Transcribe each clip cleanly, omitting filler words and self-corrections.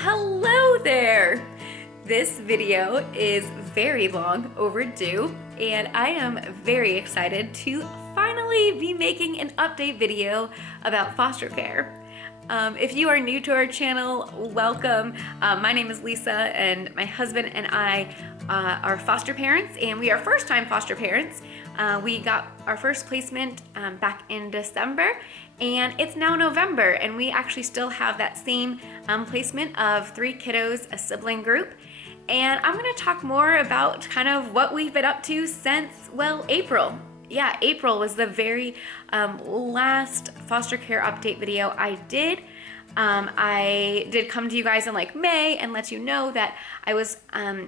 hello there! This video is very long overdue, and I am very excited to finally be making an update video about foster care. If you are new to our channel, welcome. My name is Lisa, and my husband and I are foster parents, and we are first-time foster parents. We got our first placement back in December, and it's now November, and we actually still have that same placement of 3 kiddos, a sibling group. And I'm gonna talk more about kind of what we've been up to since, well, April. Yeah, April was the very last foster care update video I did. I did come to you guys in like May and let you know that I was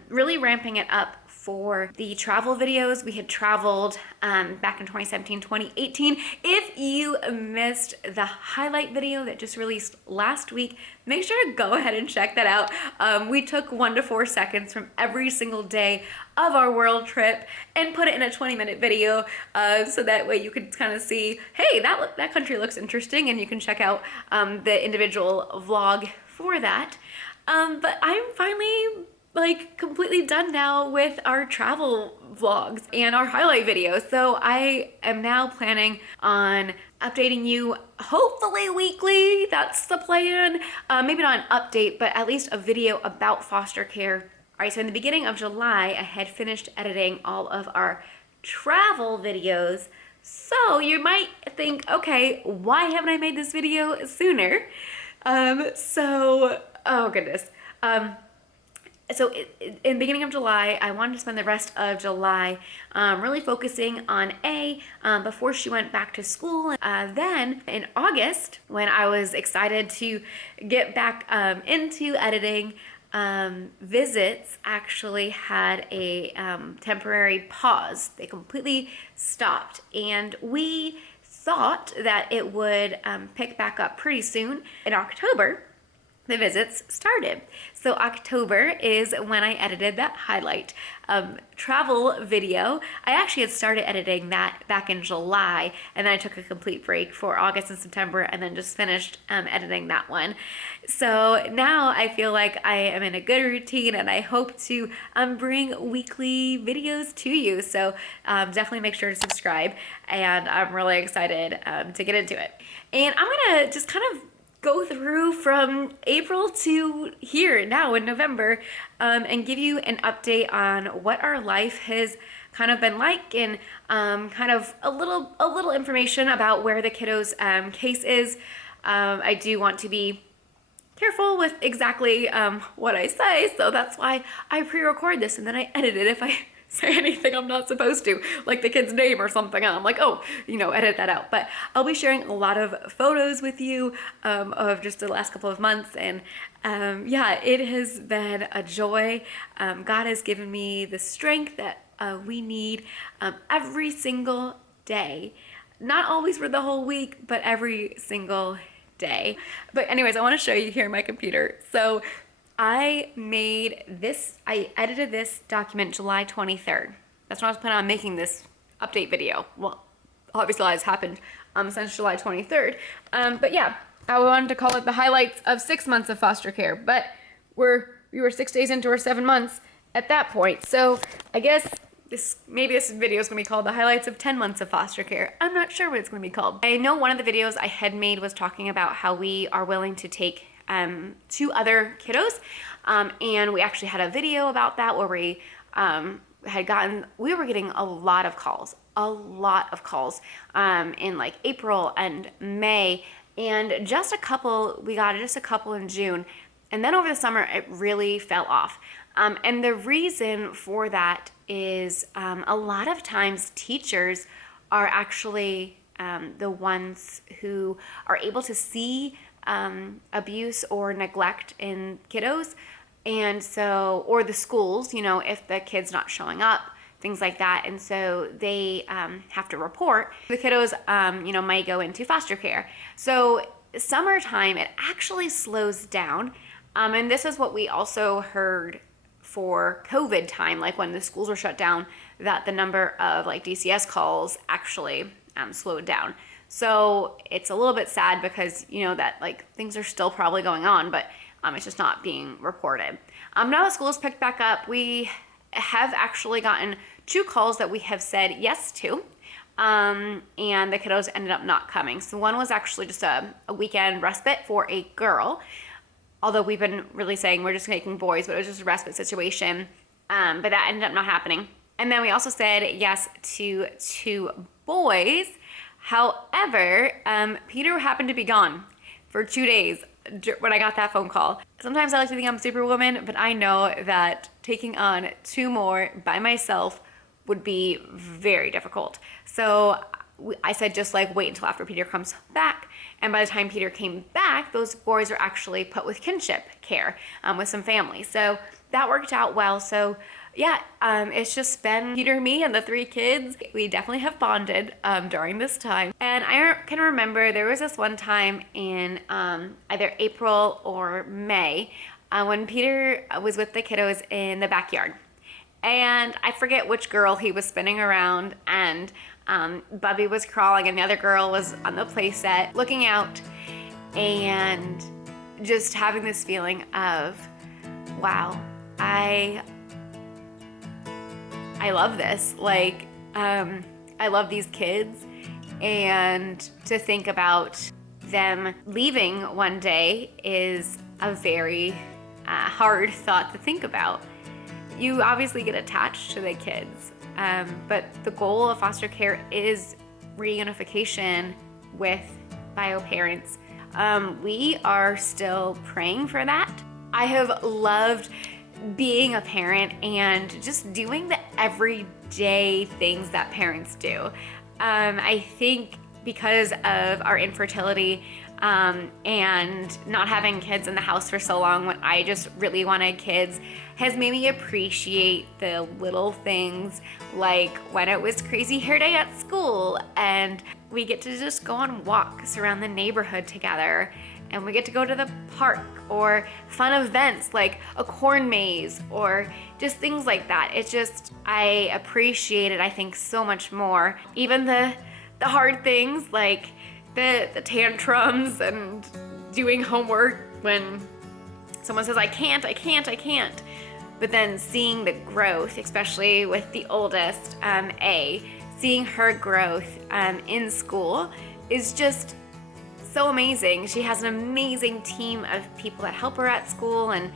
really ramping it up for the travel videos. We had traveled back in 2017, 2018. If you missed the highlight video that just released last week, make sure to go ahead and check that out. We took 1 to 4 seconds from every single day of our world trip and put it in a 20-minute video, so that way you could kind of see, hey, that country looks interesting, and you can check out the individual vlog for that. But I'm finally like completely done now with our travel vlogs and our highlight videos. So I am now planning on updating you hopefully weekly. That's the plan. Maybe not an update, but at least a video about foster care. All right, so in the beginning of July, I had finished editing all of our travel videos. So you might think, okay, why haven't I made this video sooner? Oh goodness. So in the beginning of July, I wanted to spend the rest of July really focusing on before she went back to school. Then in August, when I was excited to get back into editing, visits actually had a temporary pause. They completely stopped, and we thought that it would pick back up pretty soon. In October, the visits started. So October is when I edited that highlight travel video. I actually had started editing that back in July, and then I took a complete break for August and September, and then just finished editing that one. So now I feel like I am in a good routine, and I hope to bring weekly videos to you. So definitely make sure to subscribe, and I'm really excited to get into it. And I'm gonna just kind of go through from April to here now in November, and give you an update on what our life has kind of been like, and kind of a little information about where the kiddos case is. I do want to be careful with exactly what I say, so that's why I pre-record this and then I edit it if I say anything I'm not supposed to, like the kid's name or something, and I'm like, oh, edit that out. But I'll be sharing a lot of photos with you of just the last couple of months, and yeah, it has been a joy. God has given me the strength that we need every single day. Not always for the whole week, but every single day. But anyways, I want to show you here my computer. So I edited this document July 23rd. That's when I was planning on making this update video. Well, obviously it's happened since July 23rd. But yeah, I wanted to call it the highlights of 6 months of foster care, but we were 6 days into our 7 months at that point. So I guess maybe this video is gonna be called the highlights of 10 months of foster care. I'm not sure what it's gonna be called. I know one of the videos I had made was talking about how we are willing to take 2 other kiddos, and we actually had a video about that where we we were getting a lot of calls in like April and May, and we got just a couple in June, and then over the summer it really fell off. And the reason for that is a lot of times teachers are actually the ones who are able to see abuse or neglect in kiddos, and so, or the schools, if the kid's not showing up, things like that, and so they have to report. The kiddos might go into foster care. So summertime, it actually slows down, and this is what we also heard for COVID time, like when the schools were shut down, that the number of like DCS calls actually slowed down. So it's a little bit sad because that like things are still probably going on, but It's just not being reported. Now that school's picked back up, we have actually gotten 2 calls that we have said yes to. And the kiddos ended up not coming. So one was actually just a weekend respite for a girl, although we've been really saying we're just taking boys, but it was just a respite situation. But that ended up not happening. And then we also said yes to 2 boys. However, Peter happened to be gone for 2 days when I got that phone call. Sometimes I like to think I'm Superwoman, but I know that taking on 2 more by myself would be very difficult. So I said just like wait until after Peter comes back. And by the time Peter came back, those boys were actually put with kinship care with some family. So that worked out well. So yeah, it's just been Peter, me, and the 3 kids. We definitely have bonded during this time. And I can remember there was this one time in either April or May when Peter was with the kiddos in the backyard. And I forget which girl he was spinning around, and Bubby was crawling and the other girl was on the play set looking out, and just having this feeling of, wow, I love this. Like, I love these kids, and to think about them leaving one day is a very hard thought to think about. You obviously get attached to the kids, but the goal of foster care is reunification with bio parents. We are still praying for that. I have loved being a parent and just doing the everyday things that parents do. I think because of our infertility and not having kids in the house for so long when I just really wanted kids has made me appreciate the little things, like when it was crazy hair day at school and we get to just go on walks around the neighborhood together, and we get to go to the park, or fun events like a corn maze, or just things like that. It's just, I appreciate it, I think, so much more. Even the hard things like the tantrums and doing homework when someone says, I can't. But then seeing the growth, especially with the oldest, seeing her growth in school is just so amazing. She has an amazing team of people that help her at school, and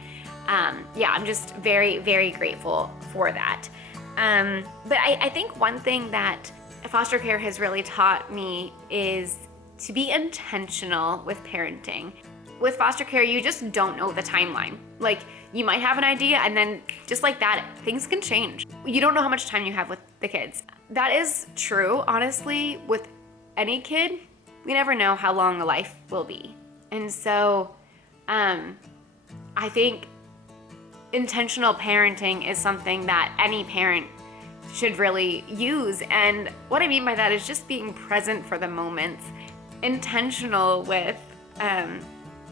yeah, I'm just very, very grateful for that. But I think one thing that foster care has really taught me is to be intentional with parenting. With foster care, you just don't know the timeline. Like, you might have an idea, and then just like that, things can change. You don't know how much time you have with the kids. That is true, honestly, with any kid. We never know how long a life will be. And so I think intentional parenting is something that any parent should really use. And what I mean by that is just being present for the moments, intentional with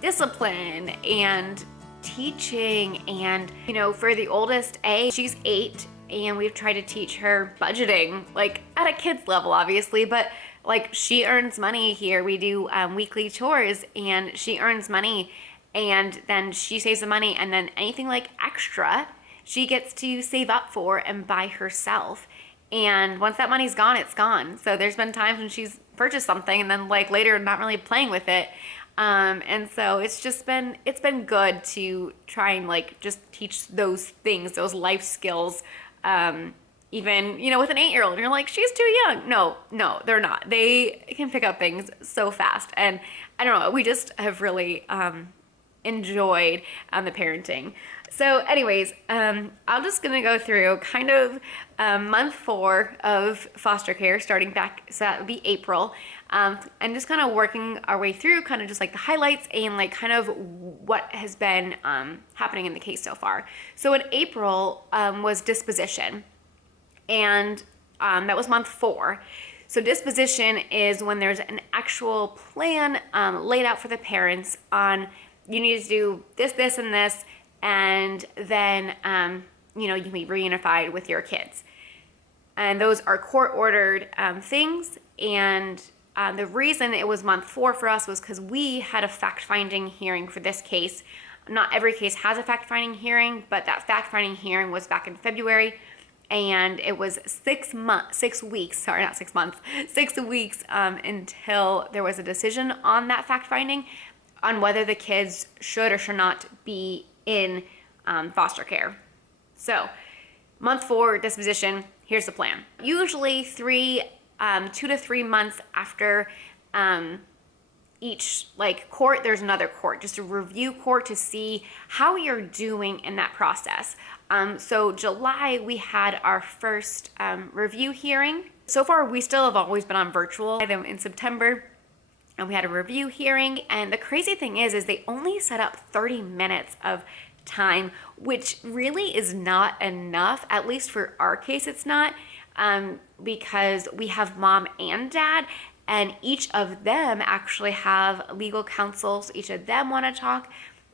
discipline and teaching. And, you know, for the oldest, she's 8, and we've tried to teach her budgeting, like at a kid's level, obviously, but like she earns money here. We do weekly chores, and she earns money, and then she saves the money, and then anything like extra she gets to save up for and buy herself. And once that money's gone, it's gone. So there's been times when she's purchased something and then like later not really playing with it. And so it's been good to try and like just teach those things, those life skills, even, you know, with an 8-year-old, you're like, she's too young. No, they're not. They can pick up things so fast. And I don't know, we just have really enjoyed the parenting. So anyways, I'm just gonna go through kind of month 4 of foster care, starting back, so that would be April, and just kind of working our way through kind of just like the highlights and like kind of what has been happening in the case so far. So in April was disposition, and that was month 4. So disposition is when there's an actual plan laid out for the parents on, you need to do this, this, and this, and then, you know, you can be reunified with your kids. And those are court-ordered things, and the reason it was month 4 for us was because we had a fact-finding hearing for this case Not every case has a fact-finding hearing, but that fact-finding hearing was back in February, and it was 6 weeks until there was a decision on that fact-finding on whether the kids should or should not be in foster care. So month 4 disposition, here's the plan. Usually 2 to 3 months after each court, there's another court, just a review court to see how you're doing in that process. So July, we had our first review hearing. So far, we still have always been on virtual. In September, and we had a review hearing, and the crazy thing is they only set up 30 minutes of time, which really is not enough. At least for our case, it's not, because we have mom and dad, and each of them actually have legal counsel. So each of them want to talk,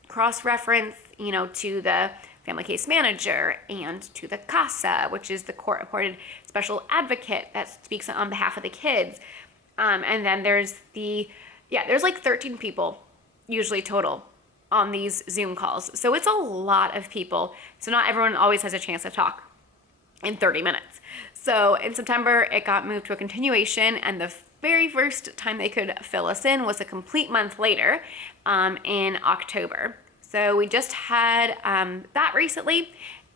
cross-reference, to the family case manager and to the CASA, which is the court-appointed special advocate that speaks on behalf of the kids. And then there's there's 13 people usually total on these Zoom calls. So it's a lot of people. So not everyone always has a chance to talk in 30 minutes. So in September, it got moved to a continuation, and the very first time they could fill us in was a complete month later, in October. So we just had that recently,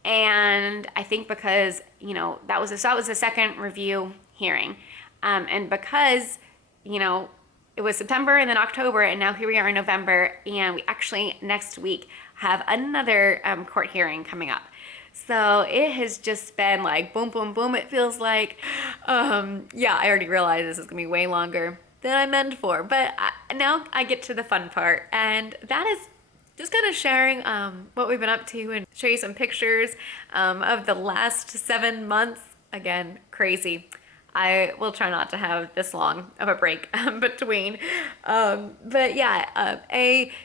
and I think because that was the second review hearing, and because it was September and then October, and now here we are in November, and we actually next week have another court hearing coming up. So it has just been boom, boom, boom, it feels like. Yeah, I already realized this is going to be way longer than I meant for, but now I get to the fun part, and that is just kind of sharing what we've been up to and show you some pictures of the last 7 months. Again, crazy. I will try not to have this long of a break between. But yeah,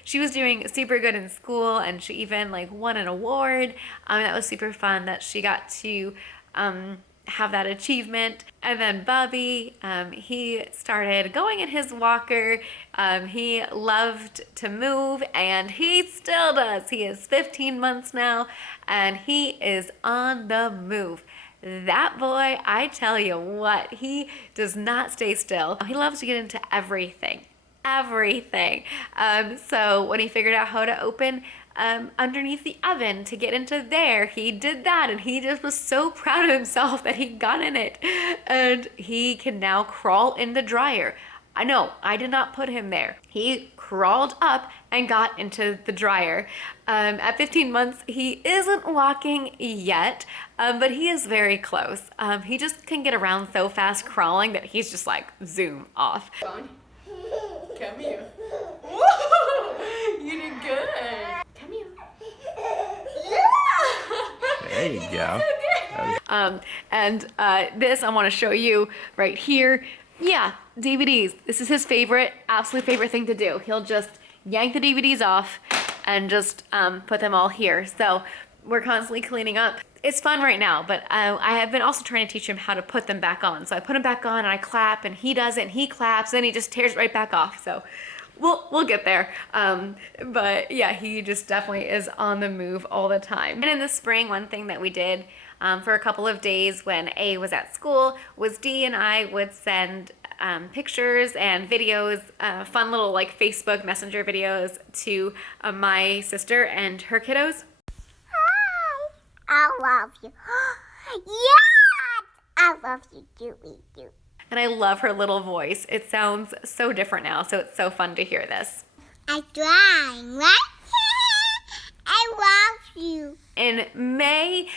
she was doing super good in school, and she even won an award. That was super fun that she got to have that achievement. And then Bubby, he started going in his walker. He loved to move, and he still does. He is 15 months now, and he is on the move. That boy, I tell you what, he does not stay still. He loves to get into everything. So when he figured out how to open underneath the oven to get into there, he did that, and he just was so proud of himself that he got in it. And he can now crawl in the dryer. I know, I did not put him there. He crawled up and got into the dryer. At 15 months, he isn't walking yet, but he is very close. He just can get around so fast crawling that he's just zoom off. Come here. Whoa! You did good. Come here. Yeah! There you go. This I want to show you right here. Yeah, DVDs. This is his absolute favorite thing to do. He'll just yank the DVDs off and just put them all here. So we're constantly cleaning up. It's fun right now, but I have been also trying to teach him how to put them back on. So I put them back on and I clap, and he does it, and he claps, and he just tears it right back off. So we'll get there. But yeah, he just definitely is on the move all the time. And in the spring, one thing that we did for a couple of days when A was at school was D and I would send pictures and videos, fun little Facebook Messenger videos to my sister and her kiddos. Hi, I love you. Yes, I love you, do. And I love her little voice. It sounds so different now, so it's so fun to hear this. I'm trying, right? I love you. In May,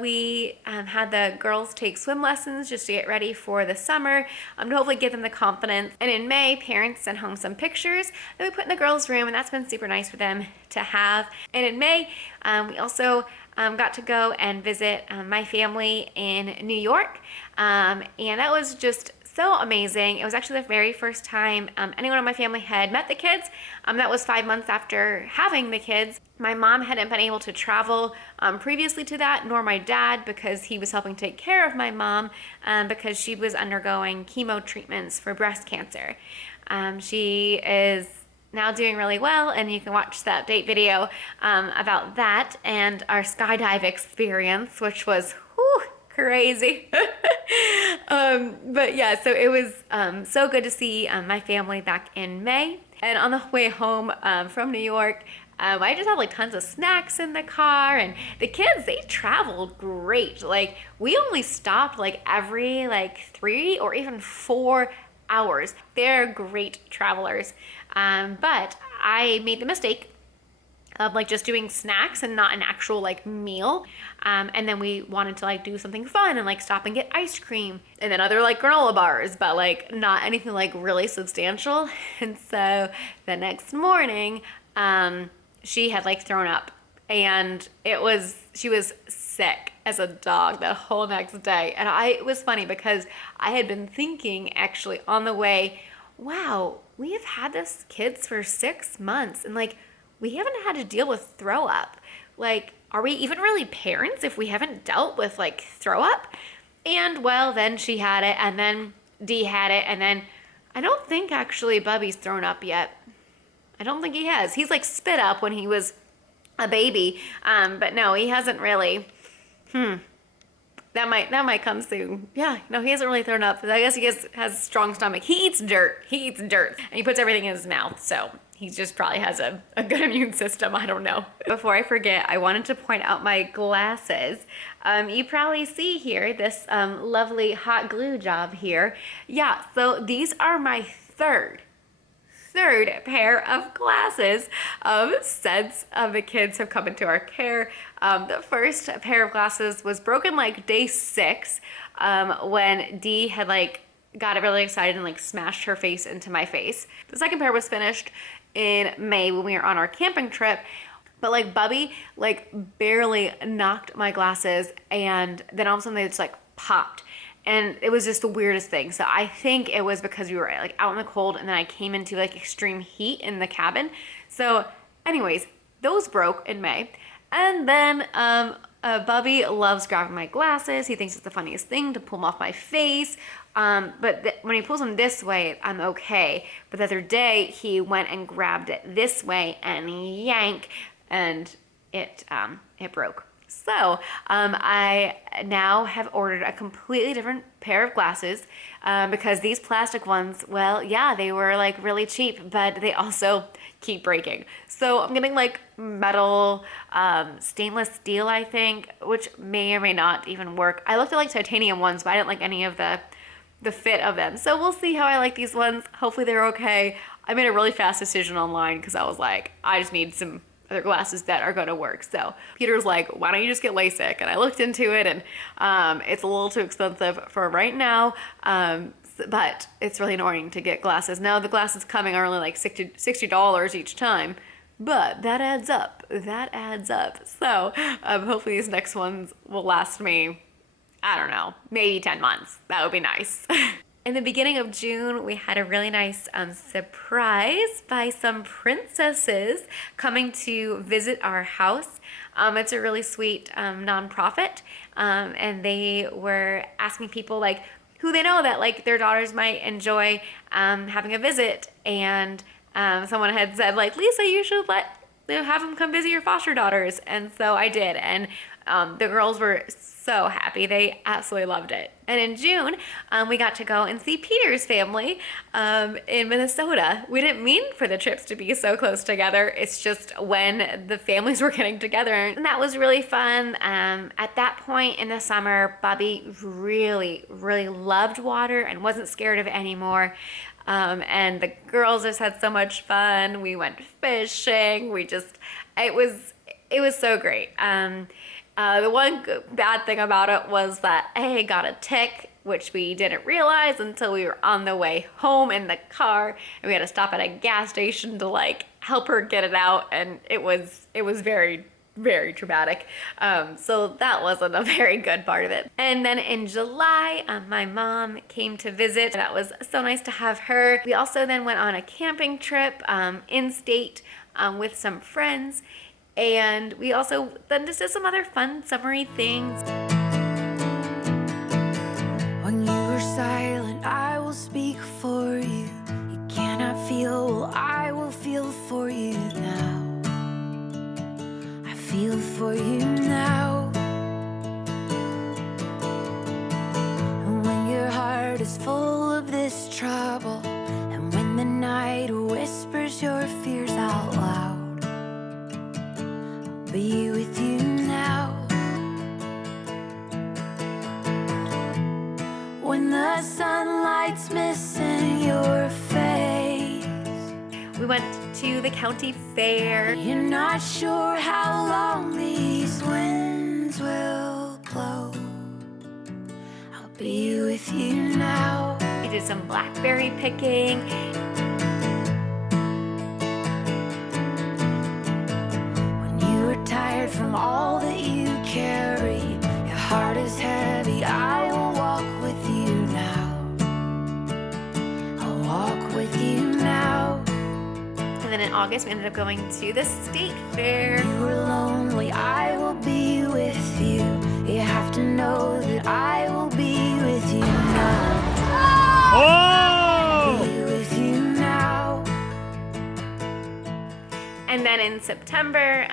we had the girls take swim lessons just to get ready for the summer, to hopefully give them the confidence. And in May, parents sent home some pictures that we put in the girls' room, and that's been super nice for them to have. And in May, we also got to go and visit my family in New York, and that was just so amazing. It was actually the very first time anyone in my family had met the kids. That was 5 months after having the kids. My mom hadn't been able to travel previously to that, nor my dad, because he was helping take care of my mom because she was undergoing chemo treatments for breast cancer. She is now doing really well, and you can watch the update video about that and our skydive experience, which was whew, crazy. But yeah, so it was so good to see my family back in May. And on the way home from New York, I just had like tons of snacks in the car, and the kids, they traveled great. Like we only stopped like every like 3 or even 4 hours. They're great travelers. But I made the mistake of like just doing snacks and not an actual like meal. And then we wanted to like do something fun and like stop and get ice cream and then other like granola bars, but like not anything like really substantial. And so the next morning, she had like thrown up, and she was sick as a dog the whole next day. And it was funny because I had been thinking actually on the way, wow, we have had this kids for 6 months, and like we haven't had to deal with throw up. Like, are we even really parents if we haven't dealt with like throw up? And well, then she had it, and then Dee had it, and then I don't think actually Bubby's thrown up yet. I don't think he has. He's like spit up when he was a baby, but no, he hasn't really. That might come soon. Yeah, no, he hasn't really thrown up. I guess he has a strong stomach. He eats dirt, and he puts everything in his mouth, so he just probably has a good immune system. I don't know. Before I forget, I wanted to point out my glasses. You probably see here this lovely hot glue job here. Yeah, so these are my third pair of glasses since the kids have come into our care. The first pair of glasses was broken like day 6 when Dee had like got really excited and like smashed her face into my face. The second pair was finished in May when we were on our camping trip. But like Bubby like barely knocked my glasses, and then all of a sudden they just like popped. And it was just the weirdest thing. So I think it was because we were like out in the cold, and then I came into like extreme heat in the cabin. So anyways, those broke in May. And then Bubby loves grabbing my glasses. He thinks it's the funniest thing to pull them off my face. But when he pulls them this way, I'm okay. But the other day, he went and grabbed it this way and yank, and it broke. So I now have ordered a completely different pair of glasses because these plastic ones, well, yeah, they were like really cheap, but they also keep breaking. So I'm getting like metal, stainless steel, I think, which may or may not even work. I looked at like titanium ones, but I didn't like any of the fit of them. So we'll see how I like these ones. Hopefully they're okay. I made a really fast decision online because I was like, I just need some other glasses that are going to work. So Peter's like, why don't you just get LASIK? And I looked into it, and it's a little too expensive for right now. But it's really annoying to get glasses. Now the glasses coming are only like $60 each time, but that adds up. That adds up. So hopefully these next ones will last me, I don't know, maybe 10 months. That would be nice. In the beginning of June, we had a really nice surprise by some princesses coming to visit our house. It's a really sweet nonprofit, and they were asking people like who they know that like their daughters might enjoy having a visit. And someone had said like, Lisa, you should have them come visit your foster daughters. And so I did, and the girls were so happy. They absolutely loved it. And in June, we got to go and see Peter's family in Minnesota. We didn't mean for the trips to be so close together. It's just when the families were getting together. And that was really fun. At that point in the summer, Bobby really, really loved water and wasn't scared of it anymore. And the girls just had so much fun. We went fishing. It was so great. The one bad thing about it was that I got a tick, which we didn't realize until we were on the way home in the car, and we had to stop at a gas station to like help her get it out, and it was very, very traumatic. So that wasn't a very good part of it. And then in July, my mom came to visit. That was so nice to have her. We also then went on a camping trip in state with some friends. And we also then just did some other fun summery things. When you are silent, I will speak for you. You cannot feel, well, I will feel feel for you now. And when your heart is full of this trouble, and when the night whispers your fears out loud, I'll be with you now. When the sunlight's missing your face, We went to the county fair. you're not sure how long these winds will blow. I'll be with you now. We did some blackberry picking. When you are tired from all that you carry, your heart is heavy, I will walk with you now. I'll walk with you now. And then in August, we ended up going to the state fair. You are lonely, I will be with you. You have to know that I will be with you now. Oh! Be with you now. And then in September,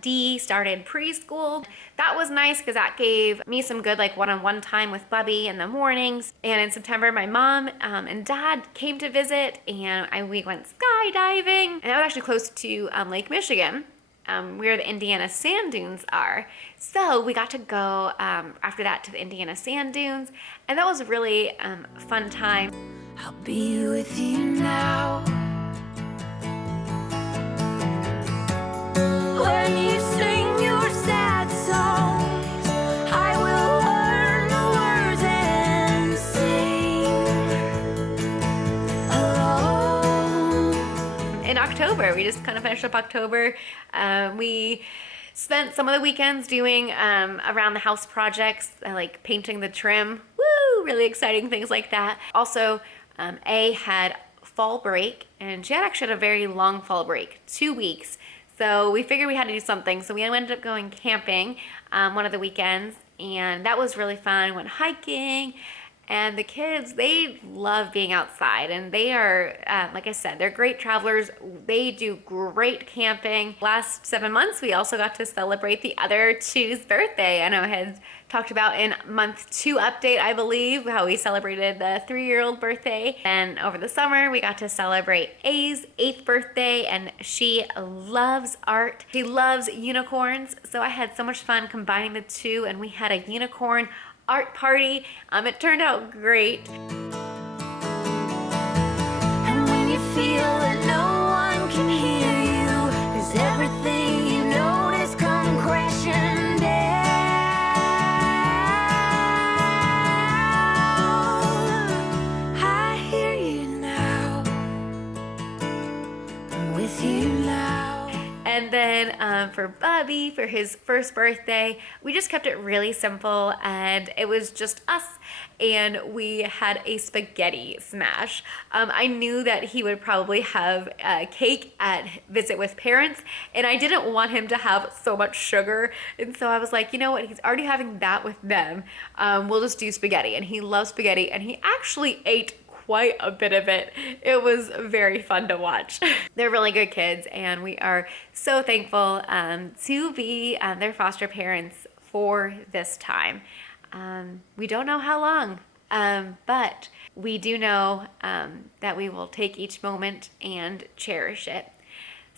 Dee started preschool. That was nice because that gave me some good like one-on-one time with Bubby in the mornings. And in September, my mom and dad came to visit, and we went skydiving. And that was actually close to Lake Michigan, where the Indiana sand dunes are. So we got to go after that to the Indiana sand dunes, and that was a really fun time. I'll be with you now. When you sing your sad songs, I will learn the words and sing alone. In October, we just kind of finished up October. We spent some of the weekends doing around the house projects, like painting the trim. Woo! Really exciting things like that. Also, A had fall break, and she actually had a very long fall break, 2 weeks. So we figured we had to do something. So we ended up going camping one of the weekends, and that was really fun. Went hiking. And the kids, they love being outside, and they are, like I said, they're great travelers. They do great camping. Last 7 months, we also got to celebrate the other two's birthday. I know I had talked about in month 2 update, I believe, how we celebrated the 3-year-old birthday. And over the summer, we got to celebrate A's 8th birthday, and she loves art. She loves unicorns, so I had so much fun combining the two, and we had a unicorn art party. It turned out great. And when you feel that no one can hear you, 'cause everything you know has come crashing down, I hear you now. I'm with you now. And then for Bubby, for his first birthday, we just kept it really simple, and it was just us, and we had a spaghetti smash. I knew that he would probably have cake at visit with parents, and I didn't want him to have so much sugar, and so I was like, you know what, he's already having that with them. We'll just do spaghetti, and he loves spaghetti, and he actually ate quite a bit of it. It was very fun to watch. They're really good kids, and we are so thankful to be their foster parents for this time. We don't know how long, but we do know that we will take each moment and cherish it.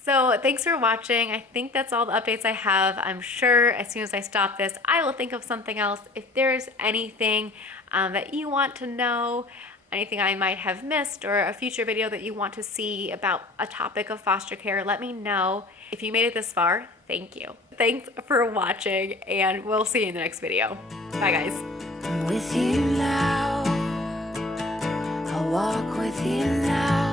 So thanks for watching. I think that's all the updates I have. I'm sure as soon as I stop this, I will think of something else. If there's anything that you want to know, anything I might have missed, or a future video that you want to see about a topic of foster care, let me know. If you made it this far, thank you. Thanks for watching, and we'll see you in the next video. Bye, guys. I'm with you now. I'll walk with you now.